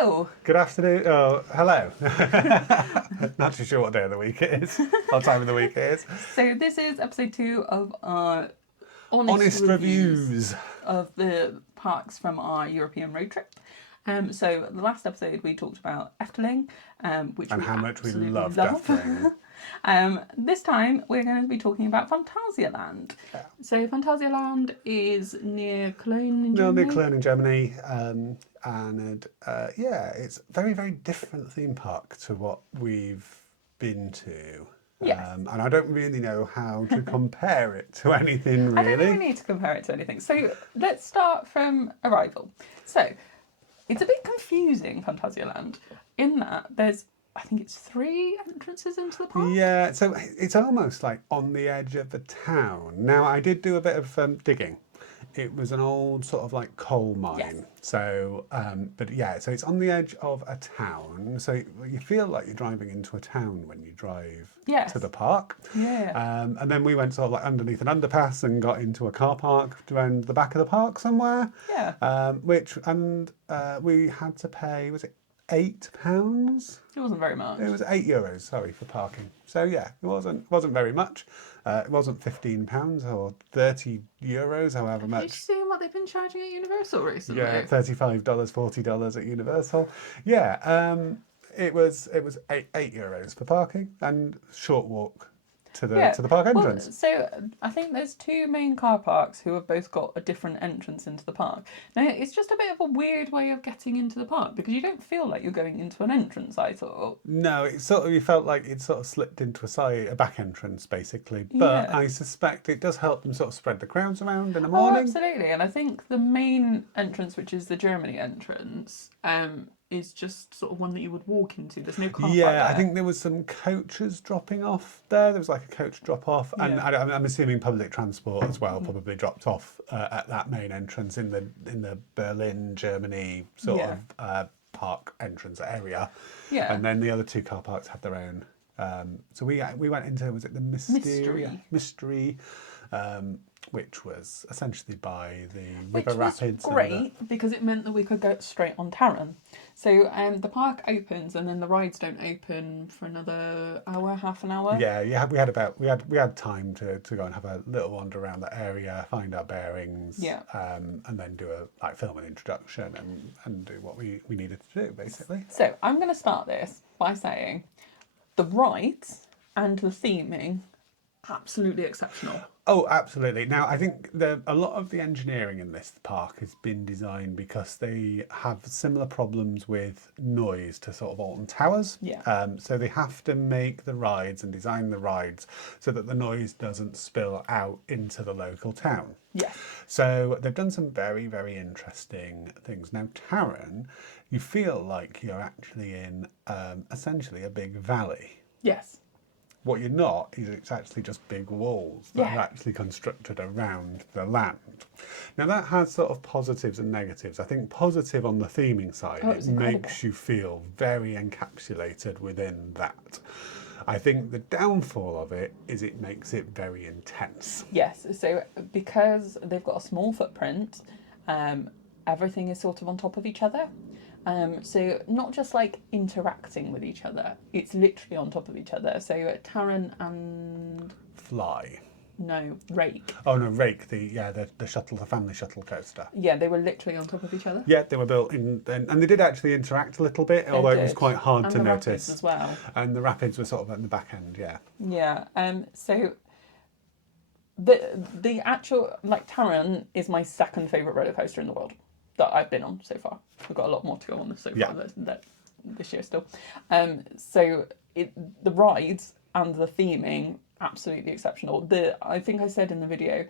Hello. Good afternoon. Oh, hello. Not too sure what day of the week it is, what time of the week it is. So this is episode 2 of our Honest reviews of the parks from our European road trip. So the last episode we talked about Efteling, which and we how much we absolutely love love. Efteling. This time we're going to be talking about Phantasialand. Yeah. So Phantasialand is near Cologne in No, Germany. near Cologne in Germany. Yeah, it's a very, very different theme park to what we've been to. Yes. And I don't really know how to compare it to anything, really. I don't think we need to compare it to anything. So let's start from arrival. So it's a bit confusing, Phantasialand, in that there's, I think it's 3 entrances into the park. Yeah, so it's almost like on the edge of the town. Now, I did do a bit of digging. It was an old sort of like coal mine. Yes. So, but yeah, so it's on the edge of a town. So you feel like you're driving into a town when you drive Yes. to the park. Yeah. And then we went sort of like underneath an underpass and got into a car park around the back of the park somewhere. Yeah. We had to pay, was it £8? It wasn't very much. It was €8, sorry, for parking. So yeah, it wasn't very much. It wasn't £15 or €30, however Have you much. seen what they've been charging at Universal recently? Yeah, $35, $40 at Universal. Yeah, it was €8 for parking and short walk to the park entrance. Well, so I think there's 2 main car parks who have both got a different entrance into the park. Now it's just a bit of a weird way of getting into the park because you don't feel like you're going into an entrance, I thought. No, you felt like it sort of slipped into a back entrance basically. But Yeah. I suspect it does help them sort of spread the crowds around in the Oh, morning. absolutely. And I think the main entrance, which is the Germany entrance, is just sort of one that you would walk into. There's no car park Yeah, there. I think there was some coaches dropping off there. There was like a coach drop off, and Yeah. I'm assuming public transport as well probably dropped off at that main entrance in the Berlin, Germany sort of park entrance area. Yeah. And then the other 2 car parks had their own. So we went into, was it the Mystery, which was essentially by the river rapids. Which was great because it meant that we could go straight on Taran. So the park opens and then the rides don't open for another hour, half an hour. Yeah, we had time to go and have a little wander around the area, find our bearings, and then do film an introduction and do what we needed to do basically. So I'm going to start this by saying the rides and the theming, absolutely exceptional. Oh, absolutely. Now, I think a lot of the engineering in this park has been designed because they have similar problems with noise to sort of Alton Towers. Yeah. So they have to make the rides and design the rides so that the noise doesn't spill out into the local town. Yes. So they've done some very, very interesting things. Now, Taran, you feel like you're actually in essentially a big valley. Yes. What you're not is it's actually just big walls that are actually constructed around the land. Now that has sort of positives and negatives. I think positive on the theming side, it makes you feel very encapsulated within that. I think the downfall of it is it makes it very intense. Yes, so because they've got a small footprint, everything is sort of on top of each other. So not just like interacting with each other, it's literally on top of each other. So Taron and F.L.Y. No, Rake. Oh no, Rake, the shuttle, the family shuttle coaster. Yeah, they were literally on top of each other. Yeah, they were built in, and they did actually interact a little bit, although it was quite hard to notice. Rapids as well. And the rapids were sort of at the back end, yeah. Yeah. So the actual Taron is my second favourite roller coaster in the world that I've been on so far. We've got a lot more to go on so far this year still. So the rides and the theming, absolutely exceptional. I think I said in the video,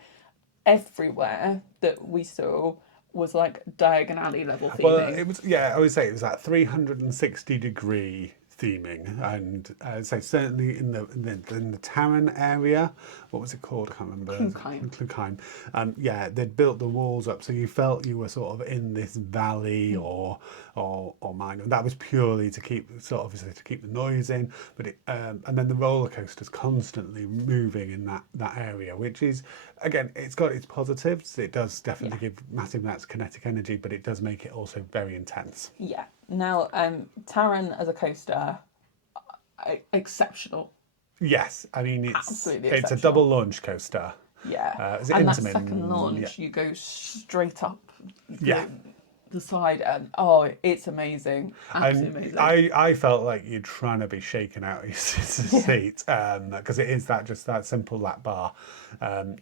everywhere that we saw was like diagon alley level theming. Well, it was, I would say it was that 360-degree theming, and so certainly in the Taran area, what was it called? I can't remember. Klugheim. They'd built the walls up, so you felt you were sort of in this valley or mine. And that was purely to keep the noise in. But and then the roller coaster's constantly moving in that area, which is, again, it's got its positives. It does definitely give massive amounts of kinetic energy, but it does make it also very intense. Yeah. Now, Taran as a coaster, exceptional. Yes, I mean Absolutely it's a exceptional. double launch coaster. Yeah. Is it And that Intamin? second launch, Yeah. you go straight up Yeah. the side, and it's amazing. Absolutely And amazing. I felt like you're trying to be shaken out of your seat because it is that simple lap bar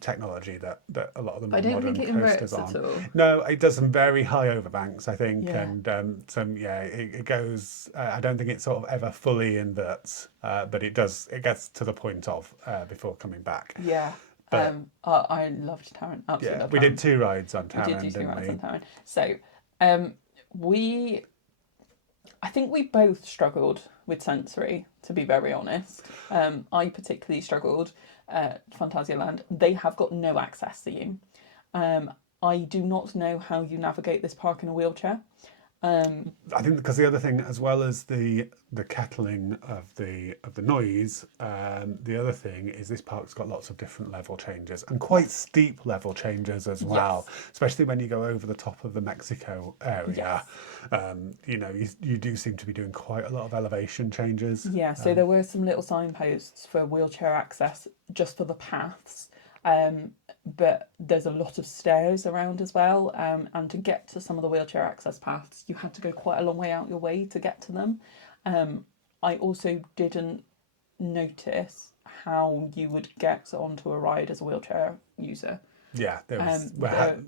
technology that a lot of the I more don't think modern it coasters inverts on. at all. No, it does some very high overbanks, I think, Yeah. and it goes. I don't think it sort of ever fully inverts, but it does. It gets to the point of before coming back. Yeah. But I loved Taran. Absolutely yeah, loved we did Taran. 2 rides on We did do Taron, two didn't rides we? on Taran. So, we, I think we both struggled with sensory, to be very honest. I particularly struggled at Phantasialand. They have got no access theme. I do not know how you navigate this park in a wheelchair. I think because the other thing, as well as the kettling of the noise, the other thing is this park's got lots of different level changes and quite steep level changes as well. Yes. Especially when you go over the top of the Mexico area. Yes. You do seem to be doing quite a lot of elevation changes. Yeah, so there were some little signposts for wheelchair access just for the paths. But there's a lot of stairs around as well. And to get to some of the wheelchair access paths, you had to go quite a long way out your way to get to them. I also didn't notice how you would get onto a ride as a wheelchair user. Yeah, there was. There,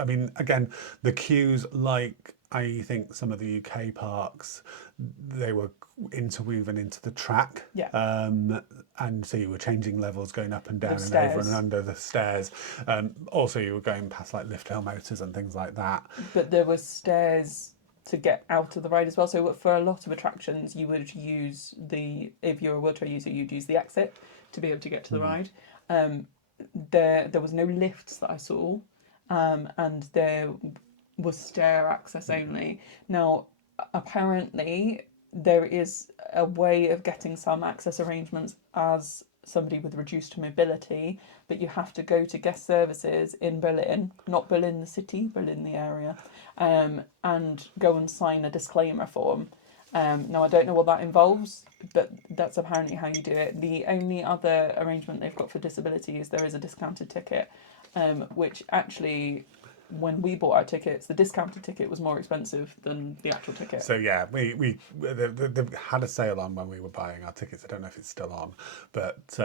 I mean, again, the queues, like I think some of the UK parks, they were interweaving into the track. Yeah. And so you were changing levels, going up and down and stairs. over and under the stairs. Also, you were going past like lift hill motors and things like that. But there were stairs to get out of the ride as well. So for a lot of attractions, you would use if you're a wheelchair user, you'd use the exit to be able to get to the ride. There was no lifts that I saw, and there was stair access only. Now, apparently, there is a way of getting some access arrangements as somebody with reduced mobility, but you have to go to guest services in Berlin, not Berlin the city, Berlin the area, and go and sign a disclaimer form. Now, I don't know what that involves, but that's apparently how you do it. The only other arrangement they've got for disability is there is a discounted ticket, which actually, when we bought our tickets, the discounted ticket was more expensive than the actual ticket. So yeah, they had a sale on when we were buying our tickets. I don't know if it's still on, but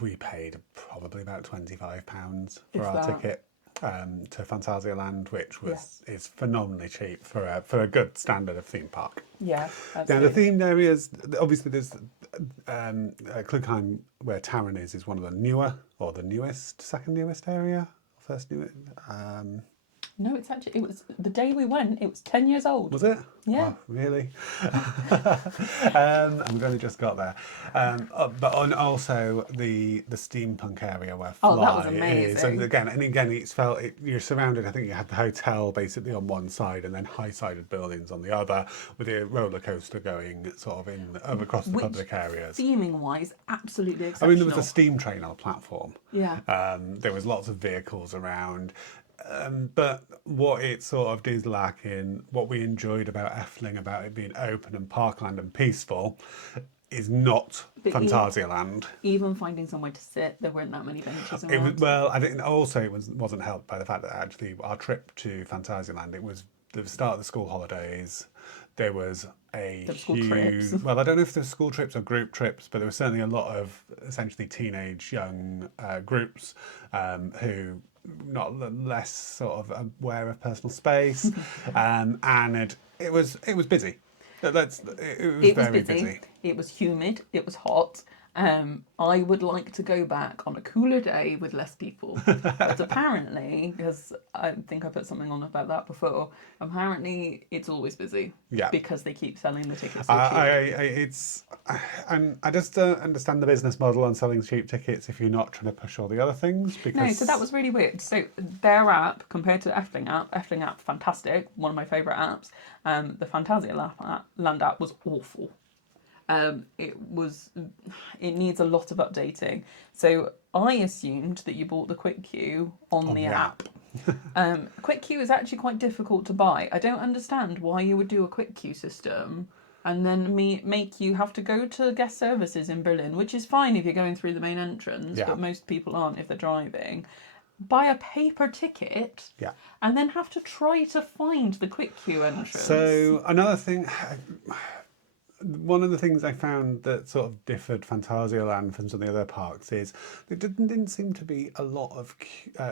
we paid probably about £25 for our ticket to Phantasialand, which is phenomenally cheap for a good standard of theme park. Yeah, Now the themed areas, obviously there's Klugheim, where Taran is one of the newer or the newest, second newest area, first newest. No, it was the day we went. It was 10 years old. Was it? Yeah. Wow, really? We've only just got there. But also the steampunk area where F.L.Y that was is. amazing. And again, you're surrounded. I think you had the hotel basically on one side and then high-sided buildings on the other, with a roller coaster going sort of across the public areas. Theming-wise, absolutely I exceptional. mean, there was a steam train on a platform. Yeah. There was lots of vehicles around. But what it sort of did lack in, what we enjoyed about F.L.Y, about it being open and parkland and peaceful, is not Phantasialand. Even finding somewhere to sit, there weren't that many benches around. I think also it wasn't helped by the fact that actually our trip to Phantasialand, it was the start of the school holidays. There was school trips. Well, I don't know if there's school trips or group trips, but there was certainly a lot of essentially teenage young groups who not less sort of aware of personal space, and it was busy. It was very busy. It was humid. It was hot. I would like to go back on a cooler day with less people. But apparently, because I think I put something on about that before, apparently it's always busy. Yeah. Because they keep selling the tickets so cheap. And I just don't understand the business model on selling cheap tickets if you're not trying to push all the other things. Because No, so that was really weird. So their app, compared to the F.L.Y app, fantastic, one of my favourite apps. The Phantasialand app was awful. It needs a lot of updating. So I assumed that you bought the quick queue on the app. Quick queue is actually quite difficult to buy. I don't understand why you would do a quick queue system and then make you have to go to guest services in Berlin, which is fine if you're going through the main entrance, but most people aren't if they're driving. Buy a paper ticket and then have to try to find the quick queue entrance. So another thing, one of the things I found that sort of differed Phantasialand from some of the other parks is there didn't seem to be a lot of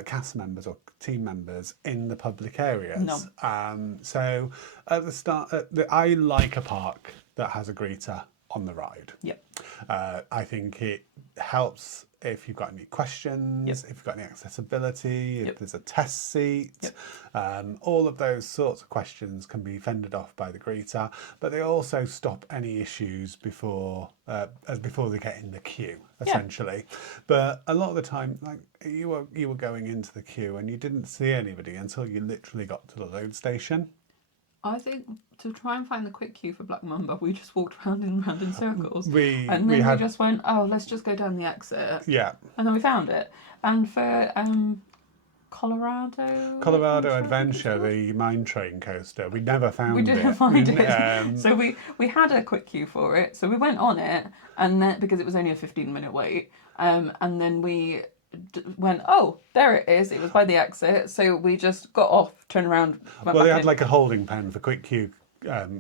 cast members or team members in the public areas. No. So at the start, I like a park that has a greeter on the ride. Yep. I think it helps if you've got any questions, if you've got any accessibility, if there's a test seat. All of those sorts of questions can be fended off by the greeter, but they also stop any issues before they get in the queue, essentially. But a lot of the time, like you were going into the queue and you didn't see anybody until you literally got to the load station. I think to try and find the quick queue for Black Mamba, we just walked round in circles. We just went, oh, let's just go down the exit. Yeah. And then we found it. And for Colorado Adventure, the mine train coaster, we never found it. We didn't find it. So we had a quick queue for it. So we went on it, and then because it was only a 15-minute wait, and then we went, oh, there it is. It was by the exit. So we just got off, turned around. Well, they had like a holding pen for quick queue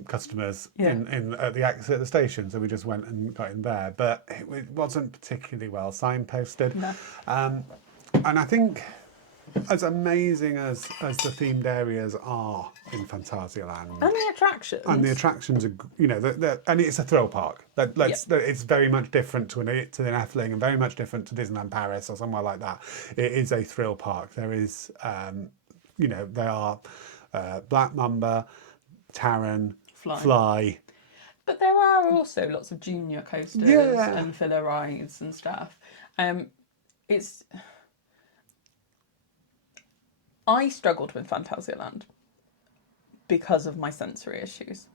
customers in at the exit of the station, so we just went and got in there. But it wasn't particularly well signposted. No. And I think as amazing as the themed areas are in Phantasialand, and the attractions, are, you know, and it's a thrill park. It's very much different to an F.L.Y. and very much different to Disneyland Paris or somewhere like that. It is a thrill park. There is, you know, there are Black Mamba, Taran, F.L.Y. But there are also lots of junior coasters and filler rides and stuff. I struggled with Phantasialand because of my sensory issues.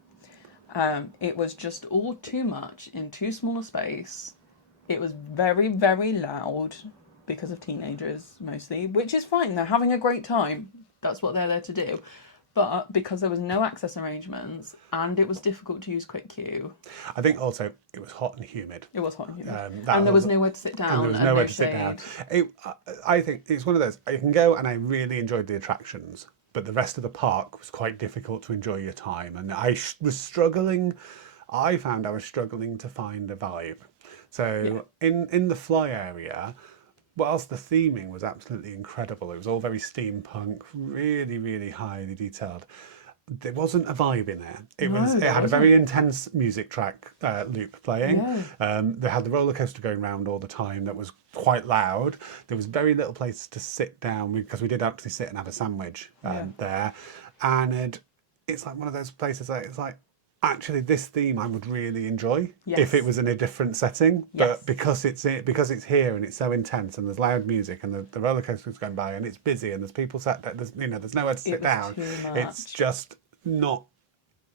It was just all too much in too small a space. It was very, very loud because of teenagers mostly, which is fine. They're having a great time. That's what they're there to do. But because there was no access arrangements and it was difficult to use quick queue. I think also it was hot and humid. It was hot and humid. And there was nowhere to sit down. And there was nowhere to sit down. I think it's one of those, I can go and I really enjoyed the attractions, but the rest of the park was quite difficult to enjoy your time. And I was struggling to find a vibe. So in the F.L.Y. area, whilst the theming was absolutely incredible, it was all very steampunk, really, really highly detailed. There wasn't a vibe in there. It had a very intense music track loop playing. They had the roller coaster going around all the time that was quite loud. There was very little place to sit down because we did actually sit and have a sandwich there. And it's like one of those places that it's like, actually, this theme I would really enjoy if it was in a different setting, but because it's here and it's so intense and there's loud music and the roller coaster's going by and it's busy and there's people sat there, there's nowhere to sit down. It's just not.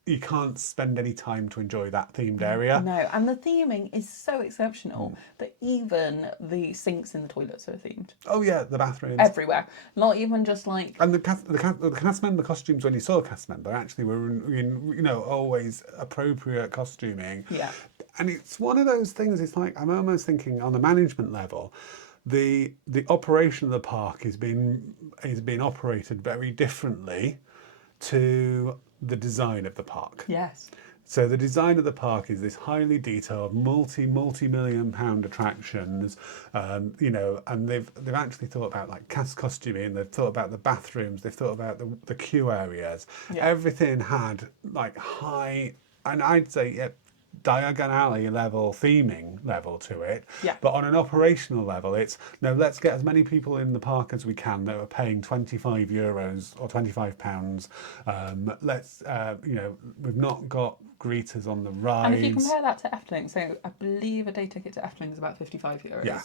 You can't spend any time to enjoy that themed area. No, and the theming is so exceptional that even the sinks in the toilets are themed. Oh yeah, the bathrooms everywhere. Not even just like. And the cast member costumes, when you saw a cast member, actually were in, always appropriate costuming. Yeah. And it's one of those things. It's like I'm almost thinking on the management level, the operation of the park is being operated very differently to the design of the park. Yes. So the design of the park is this highly detailed, multi-million-pound attractions, and they've actually thought about like cast costuming, they've thought about the bathrooms, they've thought about the queue areas. Everything had like high, and I'd say diagonally level theming level to it. But on an operational level, it's let's get as many people in the park as we can that are paying €25 or £25. We've not got greeters on the rides. And if you compare that to F.L.Y., so I believe a day ticket to F.L.Y. is about €55.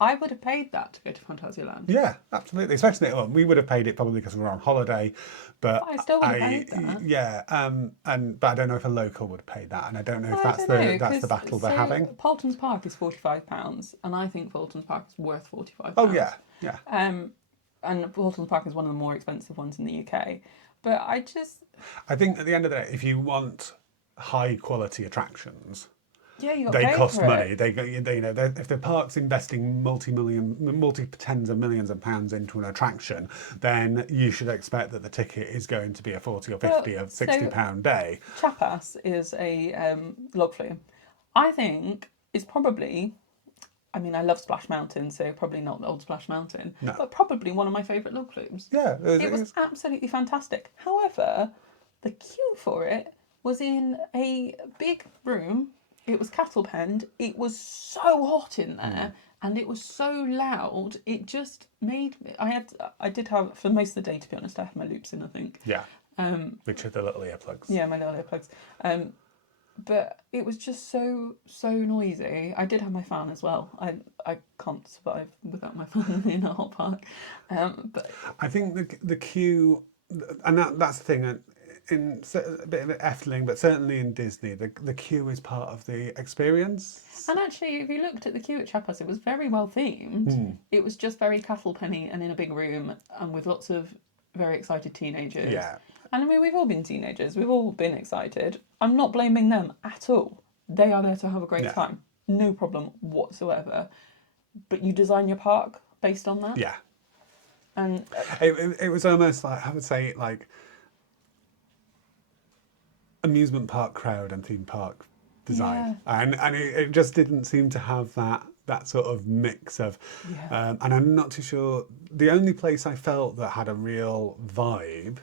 I would have paid that to go to Phantasialand. Yeah, absolutely. Especially, we would have paid it probably because we were on holiday, but I still would have paid that. Yeah, but I don't know if a local would pay that, and I don't know if that's the battle they're having. Paulton's Park is £45, and I think Paulton's Park is worth £45. Oh yeah. and Portland Park is one of the more expensive ones in the UK. But I think at the end of the day, if you want high quality attractions, you got they to pay cost for money. it. They if the park's investing multi tens of millions of pounds into an attraction, then you should expect that the ticket is going to be a 40 or 50 or 60 pound day. Chapas is a log flume. I think it's probably. I mean, I love Splash Mountain, so probably not the old Splash Mountain, but probably one of my favourite log flumes. Yeah, it was absolutely fantastic. However, the queue for it was in a big room. It was cattle penned. It was so hot in there, and it was so loud. It just made me. I did have for most of the day, to be honest. I had my loops in, I think. Yeah. Which are the little earplugs. Yeah, my little earplugs. But it was just so noisy. I did have my fan as well. I can't survive without my fan in a hot park. But I think the queue, and that's the thing. In a bit of Efteling, but certainly in Disney, the queue is part of the experience. And actually, if you looked at the queue at Chapas, it was very well themed. It was just very cattle penny and in a big room and with lots of very excited teenagers. Yeah. And I mean, we've all been teenagers. We've all been excited. I'm not blaming them at all. They are there to have a great time. No problem whatsoever. But you design your park based on that. Yeah. And it was almost like, I would say, like amusement park crowd and theme park design. And it just didn't seem to have that sort of mix of and I'm not too sure, the only place I felt that had a real vibe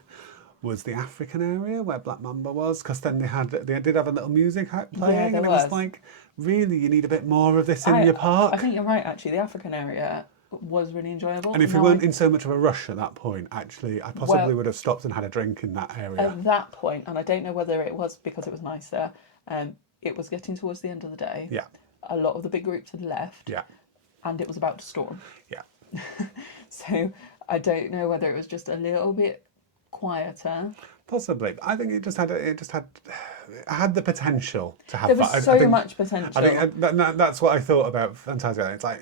was the African area where Black Mamba was, because then they did have a little music playing, and it was like, really, you need a bit more of this in your park. I think you're right, actually. The African area was really enjoyable. And if we weren't in so much of a rush at that point, actually, I possibly would have stopped and had a drink in that area. At that point, and I don't know whether it was because it was nicer, it was getting towards the end of the day. Yeah. A lot of the big groups had left. Yeah. And it was about to storm. Yeah. So I don't know whether it was just a little bit quieter. Possibly. I think it had the potential to have. There was so much potential. I think that's what I thought about Phantasialand. It's like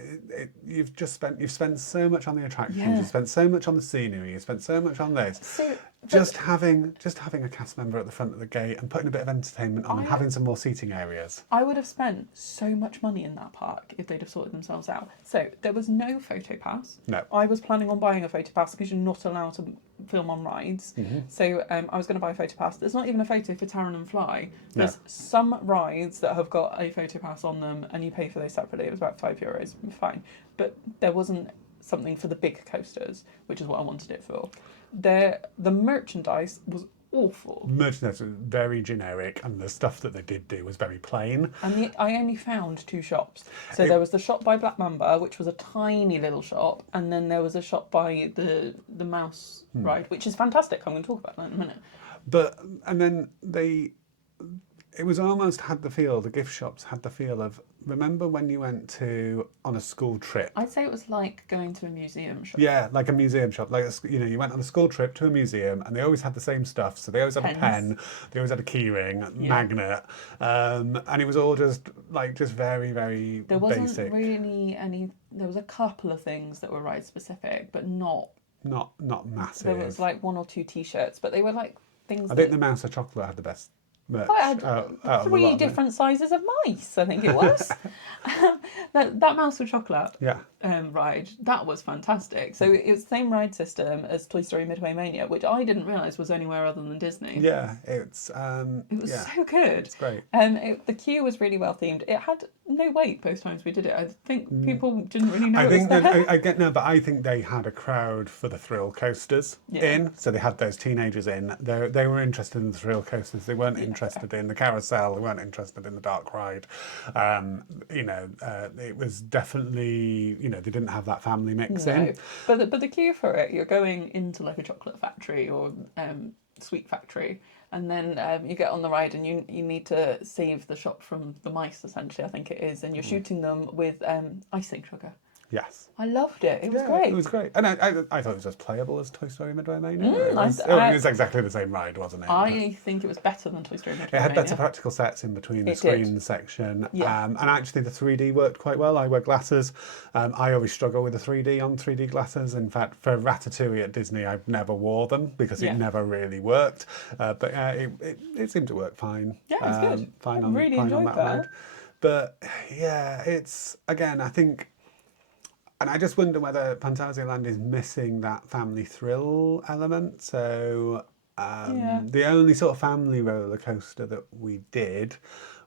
you've spent so much on the attractions, you've spent so much on the scenery, you've spent so much on this. Just having a cast member at the front of the gate and putting a bit of entertainment on and having some more seating areas. I would have spent so much money in that park if they'd have sorted themselves out. So there was no photo pass. No. I was planning on buying a photo pass because you're not allowed to film on rides. So I was going to buy a photo pass. There's not even a photo for Taron and F.L.Y. There's some rides that have got a photo pass on them and you pay for those separately. It was about €5. Fine. But there wasn't something for the big coasters, which is what I wanted it for. The merchandise was awful. Merchandise was very generic, and the stuff that they did do was very plain. And I only found 2 shops. So there was the shop by Black Mamba, which was a tiny little shop, and then there was a shop by the mouse ride, which is fantastic. I'm going to talk about that in a minute. But and then it was almost the gift shops had the feel of, remember when you went on a school trip? I'd say it was like going to a museum shop. Yeah, like a museum shop. Like, you went on a school trip to a museum and they always had the same stuff. So they always had a pen, they always had a key ring, magnet, and it was all just very, very there wasn't basic. Really any. There was a couple of things that were ride specific, but not massive. There was like 1 or 2 T-shirts, but they were like things. I think the Mouse of Chocolate had the best merch. I had 3 different sizes of mice, I think it was. that Mouse with Chocolate ride, that was fantastic. So it was the same ride system as Toy Story Midway Mania, which I didn't realise was anywhere other than Disney. Yeah, it was so good. It's great. The queue was really well themed. It had no wait both times we did it. I think people didn't really know it was there. But I think they had a crowd for the thrill coasters in, so they had those teenagers in. They were interested in the thrill coasters. They weren't interested in the carousel. They weren't interested in the dark ride. It was definitely, they didn't have that family mix in. But the queue for it, you're going into like a chocolate factory or sweet factory, and then you get on the ride and you need to save the shop from the mice, essentially, I think it is, and you're shooting them with icing sugar. Yes. I loved it. It was Yeah, great. it was great. And I thought it was as playable as Toy Story Midway Mania. Mm, It was exactly the same ride, wasn't it? I think it was better than Toy Story Midway It had better Mania. practical sets in between the It screen did. section. Yeah. And actually the 3D worked quite well. I wear glasses. I always struggle with the 3D on 3D glasses. In fact, for Ratatouille at Disney, I never wore them because Yeah. it never really worked. But it seemed to work fine. Yeah, it was good. Fine I on, really fine on enjoyed that that. ride. But yeah, it's, again, I think... And I just wonder whether Phantasialand is missing that family thrill element. So the only sort of family roller coaster that we did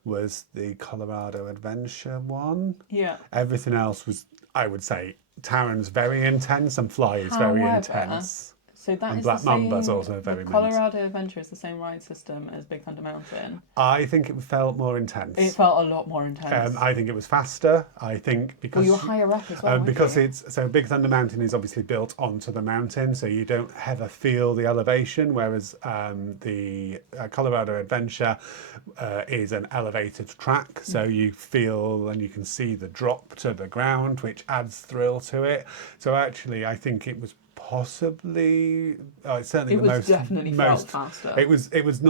was the Colorado Adventure one. Yeah. Everything else was, I would say, Taran's very intense and F.L.Y is very However, intense. So that And is Black the same. Mamba's also very The mint. Colorado Adventure is the same ride system as Big Thunder Mountain. I think it felt more intense. It felt a lot more intense. I think it was faster. I think because Well, you were higher up as well. because you? it's so Big Thunder Mountain is obviously built onto the mountain, so you don't ever feel the elevation. Whereas the Colorado Adventure is an elevated track, so you feel and you can see the drop to the ground, which adds thrill to it. So actually, I think it was possibly it's certainly It the was most definitely felt faster. It was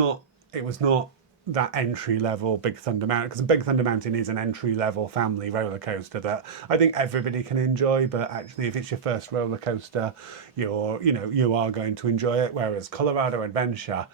not that entry level Big Thunder Mountain, because Big Thunder Mountain is an entry level family roller coaster that I think everybody can enjoy, but actually if it's your first roller coaster, you are going to enjoy it. Whereas Colorado Adventure,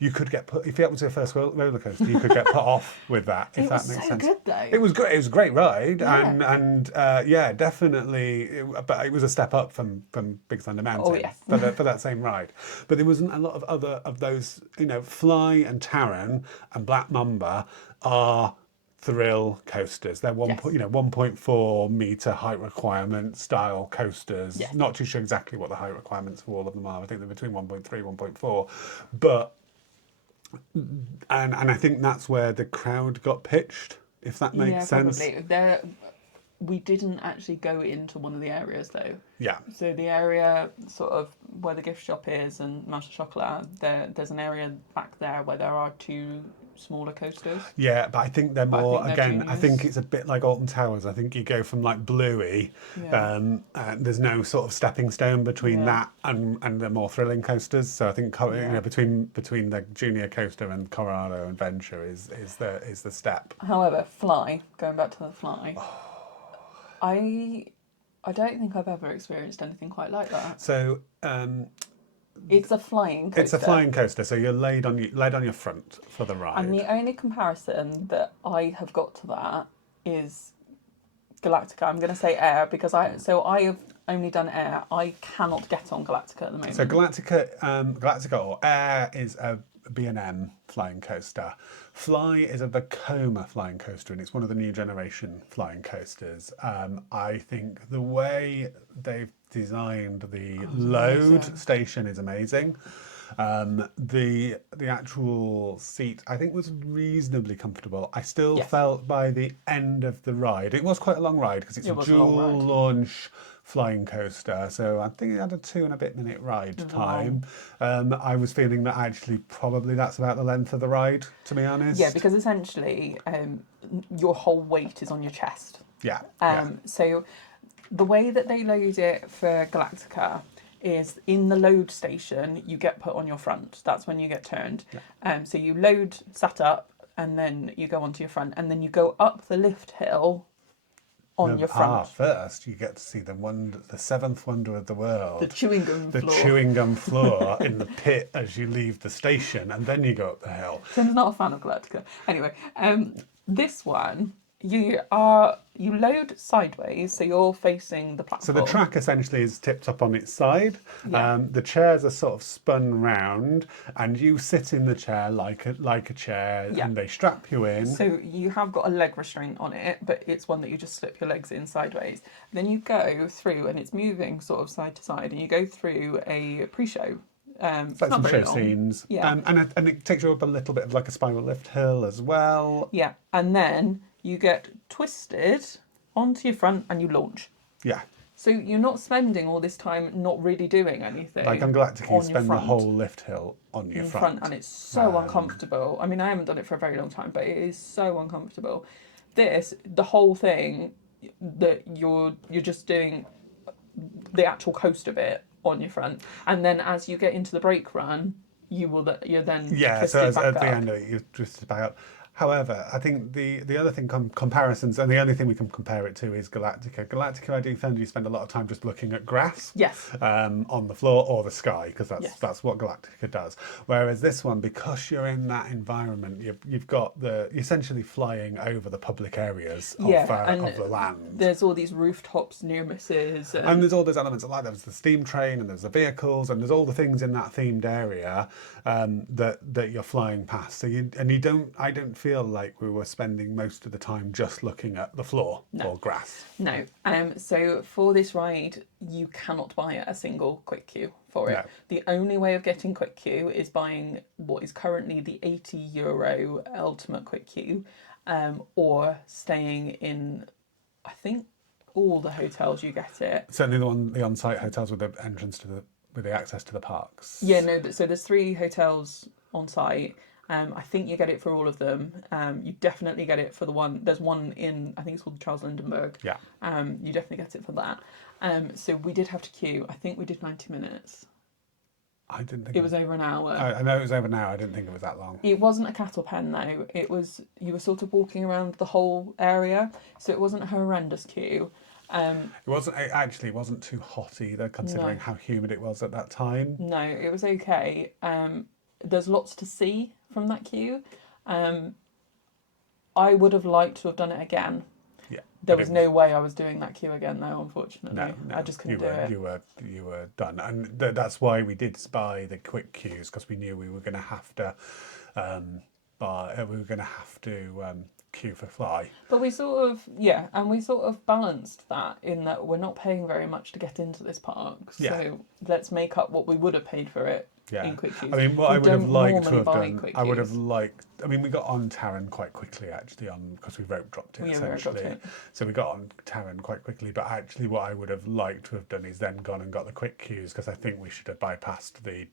you could get put, if that was your first roller coaster, you could get put off with that, if that makes sense. It was so good though. It was great. It was a great ride, Yeah. and definitely. But it was a step up from Big Thunder Mountain Oh, yes. for that same ride. But there wasn't a lot of other of those. F.L.Y and Taran and Black Mamba are thrill coasters. They're 1.4 meter height requirement style coasters. Yes. Not too sure exactly what the height requirements for all of them are. I think they're between 1.3, 1.4, but. And I think that's where the crowd got pitched, if that makes sense. Probably. We didn't actually go into one of the areas though. Yeah. So the area sort of where the gift shop is and Mouse Chocolat, there's an area back there where there are two smaller coasters. Yeah, but I think they're more, I think they're again, I think it's a bit like Alton Towers. I think you go from like Bluey, there's no sort of stepping stone between that and the more thrilling coasters. So I think between the junior coaster and Colorado Adventure is the step. However, F.L.Y, going back to the F.L.Y, I don't think I've ever experienced anything quite like that. So it's a flying coaster. it's a flying coaster, so you're laid on your front for the ride. And the only comparison that I have got to that is Galactica. I'm going to say Air because I have only done Air. I cannot get on Galactica at the moment. So Galactica or Air is a B&M flying coaster. F.L.Y is a Vekoma flying coaster, and it's one of the new generation flying coasters. I think the way they've designed the load station is amazing. The actual seat, I think, was reasonably comfortable. I still felt by the end of the ride, it was quite a long ride because it's a dual launch flying coaster, so I think it had a 2.5 minute ride time. I was feeling that actually probably that's about the length of the ride, to be honest. Yeah, because essentially your whole weight is on your chest. Yeah. So the way that they load it for Galactica is in the load station, you get put on your front. That's when you get turned. Yeah. So you load, sat up, and then you go onto your front, and then you go up the lift hill on your front. First, you get to see the seventh wonder of the world. The chewing gum floor. The chewing gum floor in the pit as you leave the station, and then you go up the hill. Tim's not a fan of Galactica. Anyway, this one, you load sideways, so you're facing the platform. So the track essentially is tipped up on its side. Yeah. The chairs are sort of spun round, and you sit in the chair like a chair, and they strap you in. So you have got a leg restraint on it, but it's one that you just slip your legs in sideways. Then you go through, and it's moving sort of side to side, and you go through a pre-show. It's like some show scenes. Yeah. And it takes you up a little bit of like a spiral lift hill as well. Yeah, and then you get twisted onto your front and you launch. Yeah. So you're not spending all this time not really doing anything. Like on Galactica, you spend the whole lift hill on your front. And it's so uncomfortable. I mean, I haven't done it for a very long time, but it is so uncomfortable. The whole thing, that you're just doing the actual coaster bit on your front, and then as you get into the brake run, you're then twisted back at up. the end of it, you're twisted back up. However, I think the other thing, comparisons, and the only thing we can compare it to is Galactica. Galactica, I do find you spend a lot of time just looking at grass, Yes. on the floor or the sky, because Yes. that's what Galactica does. Whereas this one, because you're in that environment, you've got you're essentially flying over the public areas of the land. There's all these rooftops near misses. And there's all those elements of life. There's the steam train, and there's the vehicles, and there's all the things in that themed area that you're flying past. So I don't feel like we were spending most of the time just looking at the floor or grass. No. So for this ride, you cannot buy a single quick queue for it. No. The only way of getting quick queue is buying what is currently the €80 ultimate quick queue, or staying in, I think, all the hotels you get it. Certainly the on-site hotels with the entrance with the access to the parks. Yeah, no. So there's 3 hotels on site. I think you get it for all of them. You definitely get it for the one. There's one in, I think it's called the Charles Lindbergh. Yeah. You definitely get it for that. So we did have to queue. I think we did 90 minutes. I didn't think it was over an hour. I know it was over an hour. I didn't think it was that long. It wasn't a cattle pen though. It was, you were sort of walking around the whole area, so it wasn't a horrendous queue. It wasn't too hot either, considering how humid it was at that time. No, it was okay. There's lots to see from that queue. I would have liked to have done it again. Yeah. There was no way I was doing that queue again though, unfortunately. No, I just couldn't do it. You were done, and that's why we did buy the quick queues, because we knew we were going to have to queue for Fly. But we sort of balanced that in that we're not paying very much to get into this park. So let's make up what we would have paid for it in quick queues. I mean, what I would have liked to have done, we got on Taran quite quickly actually, because we rope dropped it essentially. So we got on Taran quite quickly, but actually what I would have liked to have done is then gone and got the quick queues, because I think we should have bypassed the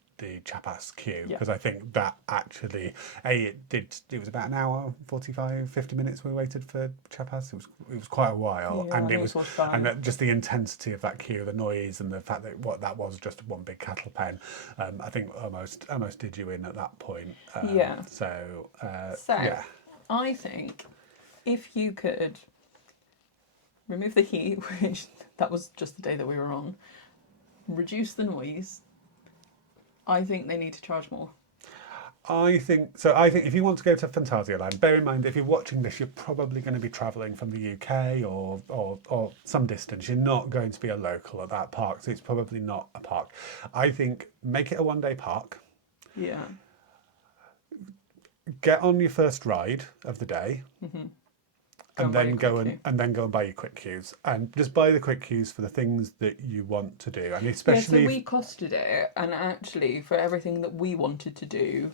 Chapas queue, because I think that actually it was about an hour 50 minutes we waited for Chapas. It was quite a while, and just the intensity of that queue, the noise, and the fact that that was just one big cattle pen, I think almost did you in at that point. So I think if you could remove the heat, which that was just the day that we were on, reduce the noise, I think they need to charge more. I think if you want to go to Phantasialand, bear in mind if you're watching this, you're probably going to be travelling from the UK or some distance. You're not going to be a local at that park, so it's probably not a park. I think make it a one-day park. Yeah. Get on your first ride of the day. Mm-hmm. And then go and buy your quick queues, and just buy the quick queues for the things that you want to do, and especially. So we costed it, and actually for everything that we wanted to do,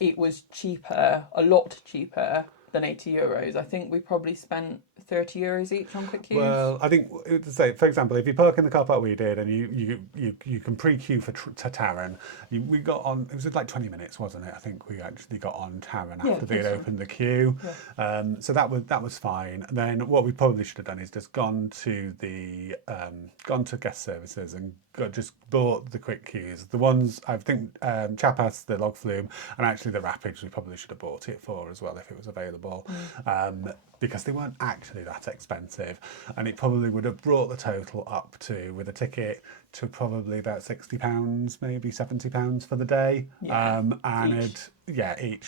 it was cheaper, a lot cheaper than €80. I think we probably spent €30 each on quick queues. Well, I think, say, for example, if you park in the car park we did, and you can pre-queue to Taran, we got on. It was like 20 minutes, wasn't it? I think we actually got on Taran after they had opened the queue. Yeah. So that was fine. And then what we probably should have done is just gone to guest services and just bought the quick queues. The ones I think Chapas, the log flume, and actually the Rapids we probably should have bought it for as well if it was available. Because they weren't actually that expensive, and it probably would have brought the total up to, with a ticket, to probably about £60, maybe £70 for the day. Each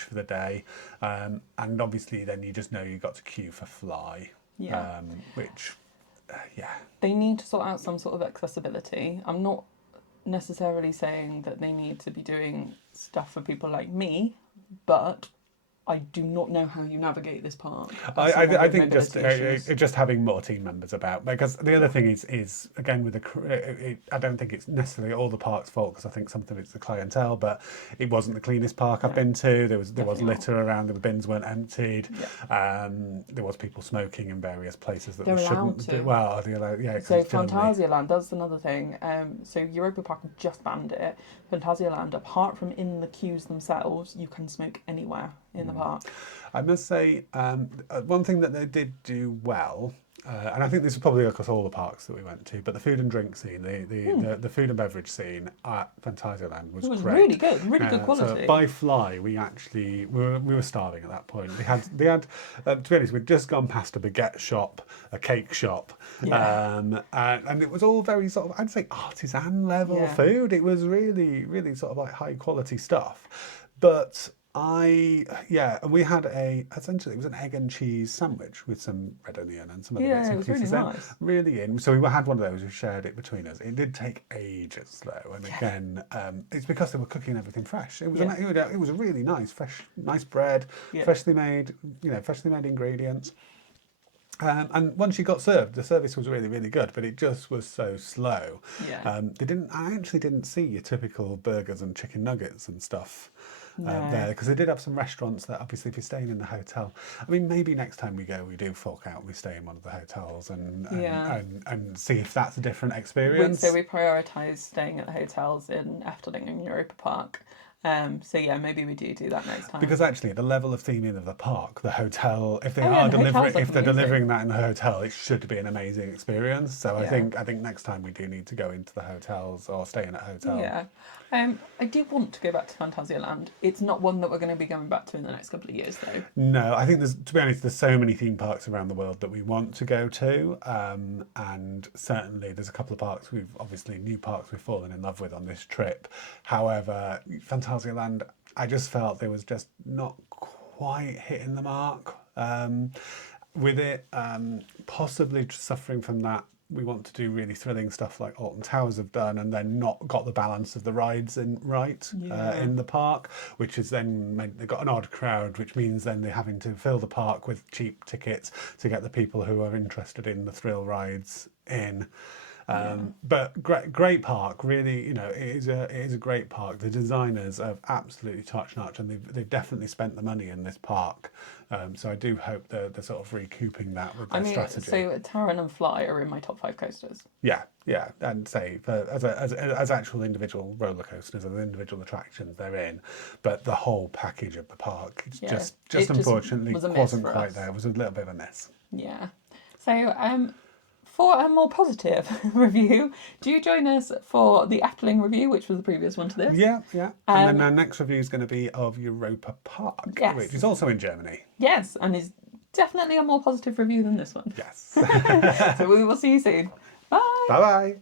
for the day. And obviously then you just know you got to queue for Fly. They need to sort out some sort of accessibility. I'm not necessarily saying that they need to be doing stuff for people like me, but I do not know how you navigate this park. I think just having more team members about, because the other thing is again with I don't think it's necessarily all the park's fault, because I think something it's the clientele, but it wasn't the cleanest park I've been to. There was litter around, the bins weren't emptied. There was people smoking in various places that they shouldn't do. Well, so Phantasialand, that's another thing. So Europa Park just banned it. Phantasialand, apart from in the queues themselves, you can smoke anywhere in the park. I must say, one thing that they did do well And I think this is probably across all the parks that we went to, but the food and drink scene, the food and beverage scene at Phantasialand was It was great. really good, really good quality. So by F.L.Y, we were starving at that point. They had to be honest, we'd just gone past a baguette shop, a cake shop, and it was all very sort of, I'd say, artisan level food. It was really, really sort of like high quality stuff, but. And we had essentially it was an egg and cheese sandwich with some red onion and some other bits and pieces. Really nice. Really in. So we had one of those. We shared it between us. It did take ages though, and again, it's because they were cooking everything fresh. It was it was a really nice, fresh, nice bread, freshly made ingredients. And once you got served, the service was really, really good, but it just was so slow. Yeah. I actually didn't see your typical burgers and chicken nuggets and stuff. There, because they did have some restaurants that obviously if you're staying in the hotel, I mean maybe next time we go we do fork out and we stay in one of the hotels and see if that's a different experience. So we prioritise staying at the hotels in Efteling and Europa Park. So maybe we do that next time. Because actually, the level of theming of the park, the hotel, if they're delivering that in the hotel, it should be an amazing experience. So I think next time we do need to go into the hotels or stay in a hotel. Yeah, I do want to go back to Phantasialand. It's not one that we're going to be going back to in the next couple of years, though. No, I think to be honest, there's so many theme parks around the world that we want to go to, and certainly there's a couple of parks new parks we've fallen in love with on this trip. However, Phantasialand, I just felt there was just not quite hitting the mark with it. Possibly suffering from that. We want to do really thrilling stuff like Alton Towers have done, and then not got the balance of the rides in the park, which has then meant they've got an odd crowd, which means then they're having to fill the park with cheap tickets to get the people who are interested in the thrill rides in. But great park, really. It is a great park. The designers are absolutely top notch, and they've definitely spent the money in this park. So I do hope they're sort of recouping that with their strategy. So Taron and F.L.Y are in my top 5 coasters. Yeah, and say as actual individual roller coasters, as individual attractions, they're in. But the whole package of the park, just unfortunately wasn't quite there. It was a little bit of a miss. Yeah. So for a more positive review, do you join us for the Efteling review, which was the previous one to this? Yeah. And then our next review is going to be of Europa Park, which is also in Germany. Yes, and is definitely a more positive review than this one. Yes. So we will see you soon. Bye. Bye-bye.